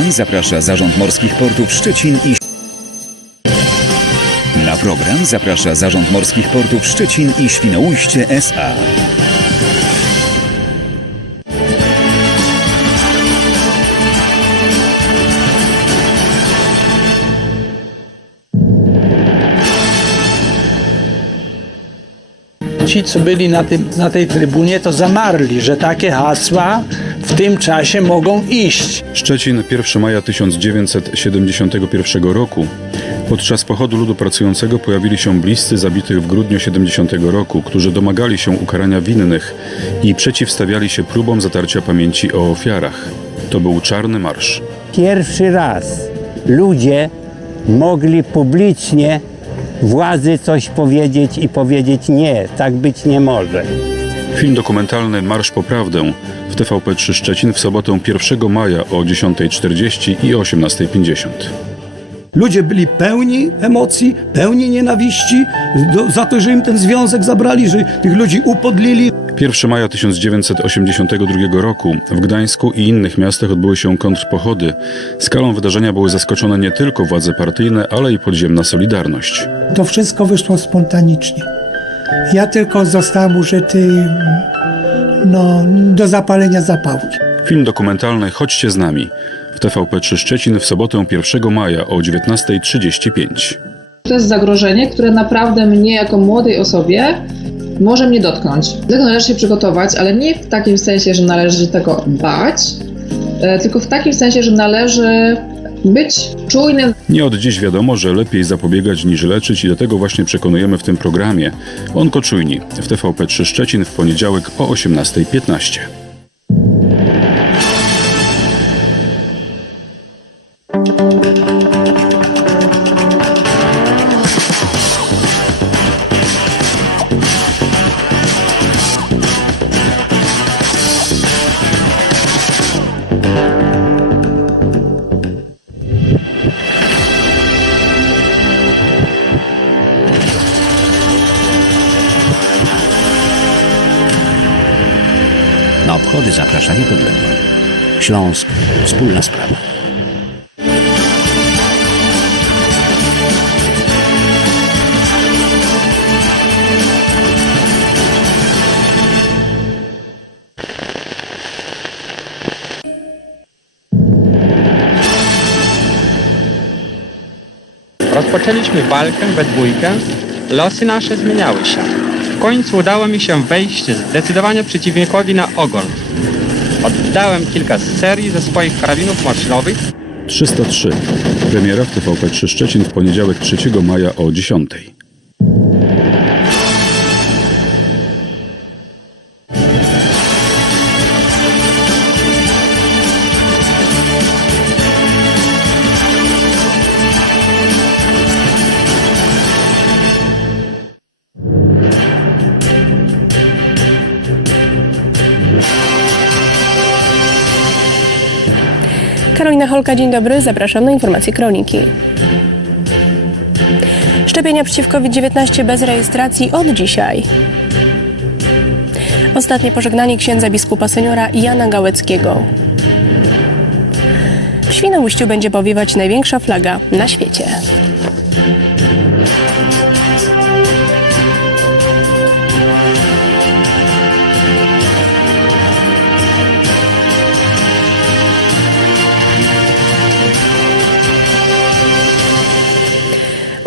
program zaprasza Zarząd Morskich Portów Szczecin i Na program zaprasza Zarząd Morskich Portów Szczecin i Świnoujście SA. Ci, co byli na, tym, na tej trybunie, to zamarli, że takie hasła w tym czasie mogą iść. Szczecin 1 maja 1971 roku. Podczas pochodu ludu pracującego pojawili się bliscy zabitych w grudniu 70 roku, którzy domagali się ukarania winnych i przeciwstawiali się próbom zatarcia pamięci o ofiarach. To był czarny marsz. Pierwszy raz ludzie mogli publicznie władzy coś powiedzieć i powiedzieć nie, tak być nie może. Film dokumentalny Marsz po Prawdę w TVP3 Szczecin w sobotę 1 maja o 10.40 i 18.50. Ludzie byli pełni emocji, pełni nienawiści do, za to, że im ten związek zabrali, że tych ludzi upodlili. 1 maja 1982 roku w Gdańsku i innych miastach odbyły się kontrpochody. Skalą wydarzenia były zaskoczone nie tylko władze partyjne, ale i podziemna Solidarność. To wszystko wyszło spontanicznie. Ja tylko zostałem użyty no, do zapalenia zapałki. Film dokumentalny Chodźcie z nami w TVP3 Szczecin w sobotę 1 maja o 19.35. To jest zagrożenie, które naprawdę mnie jako młodej osobie może mnie dotknąć. Do tego należy się przygotować, ale nie w takim sensie, że należy się tego bać, e, tylko w takim sensie, że należy być czujnym. Nie od dziś wiadomo, że lepiej zapobiegać niż leczyć i do tego właśnie przekonujemy w tym programie. Onkoczujni w TVP3 Szczecin w poniedziałek o 18.15. Obchody zaprasza niepodległa. Śląsk wspólna sprawa. Rozpoczęliśmy walkę we dwójkę, losy nasze zmieniały się. W końcu udało mi się wejść zdecydowanie przeciwnikowi na ogon. Oddałem kilka serii ze swoich karabinów maszynowych 303. Premiera w TVP3 Szczecin w poniedziałek 3 maja o 10.00. Karolina Holka, dzień dobry. Zapraszam na informacje kroniki. Szczepienia przeciw COVID-19 bez rejestracji od dzisiaj. Ostatnie pożegnanie księdza biskupa seniora Jana Gałeckiego. W Świnoujściu będzie powiewać największa flaga na świecie.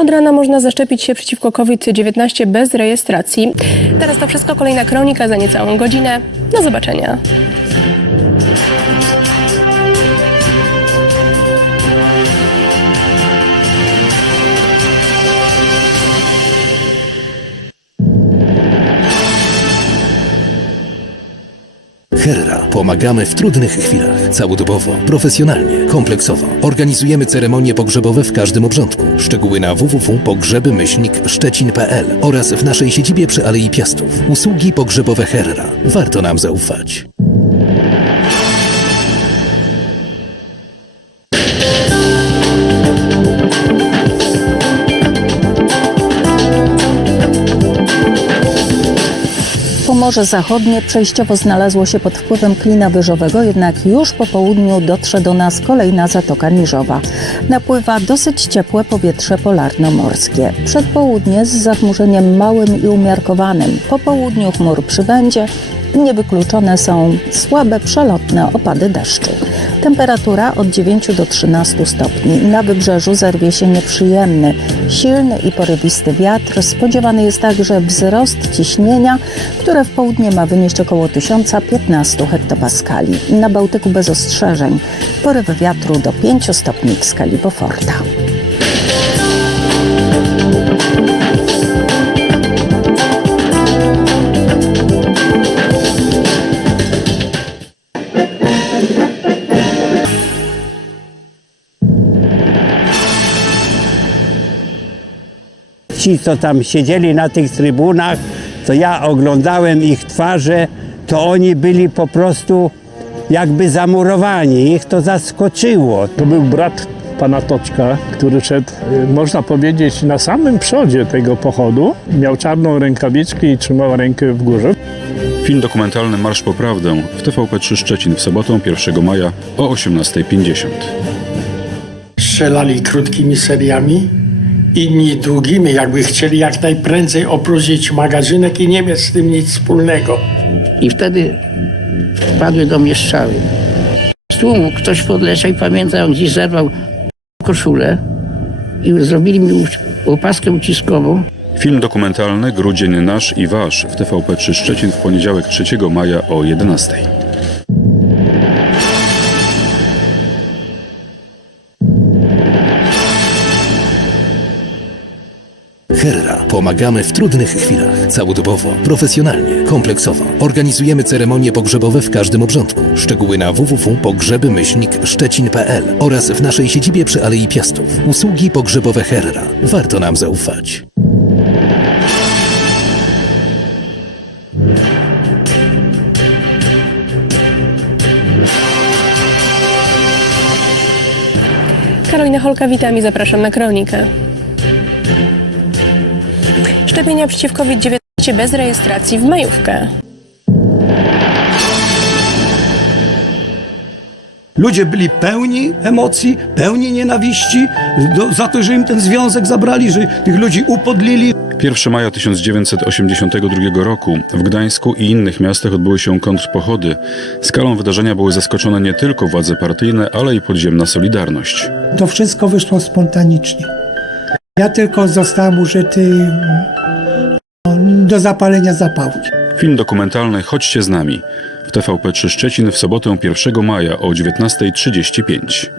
Od rana można zaszczepić się przeciwko COVID-19 bez rejestracji. Teraz to wszystko, kolejna kronika za niecałą godzinę. Do zobaczenia. Pomagamy w trudnych chwilach. Całodobowo, profesjonalnie, kompleksowo. Organizujemy ceremonie pogrzebowe w każdym obrządku. Szczegóły na www.pogrzeby-szczecin.pl oraz w naszej siedzibie przy Alei Piastów. Usługi pogrzebowe Herra. Warto nam zaufać. Morze Zachodnie przejściowo znalazło się pod wpływem klina wyżowego, jednak już po południu dotrze do nas kolejna zatoka niżowa. Napływa dosyć ciepłe powietrze polarno-morskie. Przed południe z zachmurzeniem małym i umiarkowanym. Po południu chmur przybędzie. Niewykluczone są słabe, przelotne opady deszczu. Temperatura od 9 do 13 stopni. Na wybrzeżu zerwie się nieprzyjemny, silny i porywisty wiatr. Spodziewany jest także wzrost ciśnienia, które w południe ma wynieść około 1015 hektopaskali. Na Bałtyku bez ostrzeżeń. Porywy wiatru do 5 stopni w skali Beauforta. Ci, co tam siedzieli na tych trybunach, to ja oglądałem ich twarze, to oni byli po prostu jakby zamurowani. Ich to zaskoczyło. To był brat pana Toczka, który szedł, y, można powiedzieć, na samym przodzie tego pochodu. Miał czarną rękawiczkę i trzymał rękę w górze. Film dokumentalny Marsz po Prawdę w TVP3 Szczecin w sobotę 1 maja o 18.50. strzelali krótkimi seriami, inni długimi, jakby chcieli jak najprędzej opróżnić magazynek i nie mieć z tym nic wspólnego. I wtedy wpadły do mnie strzały. Z tłumu ktoś podleciał i pamiętam, gdzieś zerwał koszulę i zrobili mi opaskę uciskową. Film dokumentalny Grudzień Nasz i Wasz w TVP3 Szczecin w poniedziałek 3 maja o 11.00. Pomagamy w trudnych chwilach. Całodobowo, profesjonalnie, kompleksowo. Organizujemy ceremonie pogrzebowe w każdym obrządku. Szczegóły na www.pogrzeby-szczecin.pl oraz w naszej siedzibie przy Alei Piastów. Usługi pogrzebowe Herra. Warto nam zaufać. Karolina Holka, witam i zapraszam na kronikę. Szczepienia przeciw COVID-19 bez rejestracji w majówkę. Ludzie byli pełni emocji, pełni nienawiści do, za to, że im ten związek zabrali, że tych ludzi upodlili. 1 maja 1982 roku w Gdańsku i innych miastach odbyły się kontrpochody. Skalą wydarzenia były zaskoczone nie tylko władze partyjne, ale i podziemna Solidarność. To wszystko wyszło spontanicznie. Ja tylko zostałem użyty no, do zapalenia zapałki. Film dokumentalny Chodźcie z nami w TVP3 Szczecin w sobotę 1 maja o 19.35.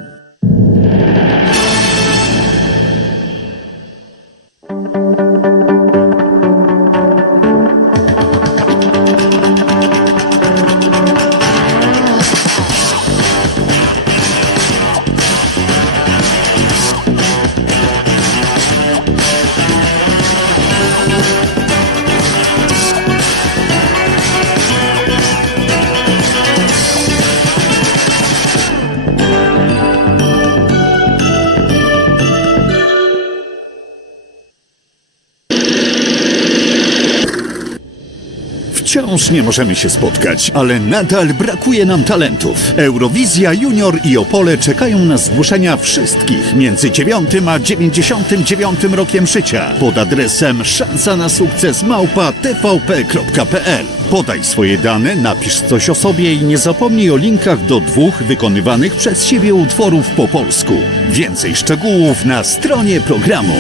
Wciąż nie możemy się spotkać, ale nadal brakuje nam talentów. Eurowizja Junior i Opole czekają na zgłoszenia wszystkich między 9 a 99 rokiem życia pod adresem szansa na sukces małpa tvp.pl. Podaj swoje dane, napisz coś o sobie i nie zapomnij o linkach do dwóch wykonywanych przez siebie utworów po polsku. Więcej szczegółów na stronie programu.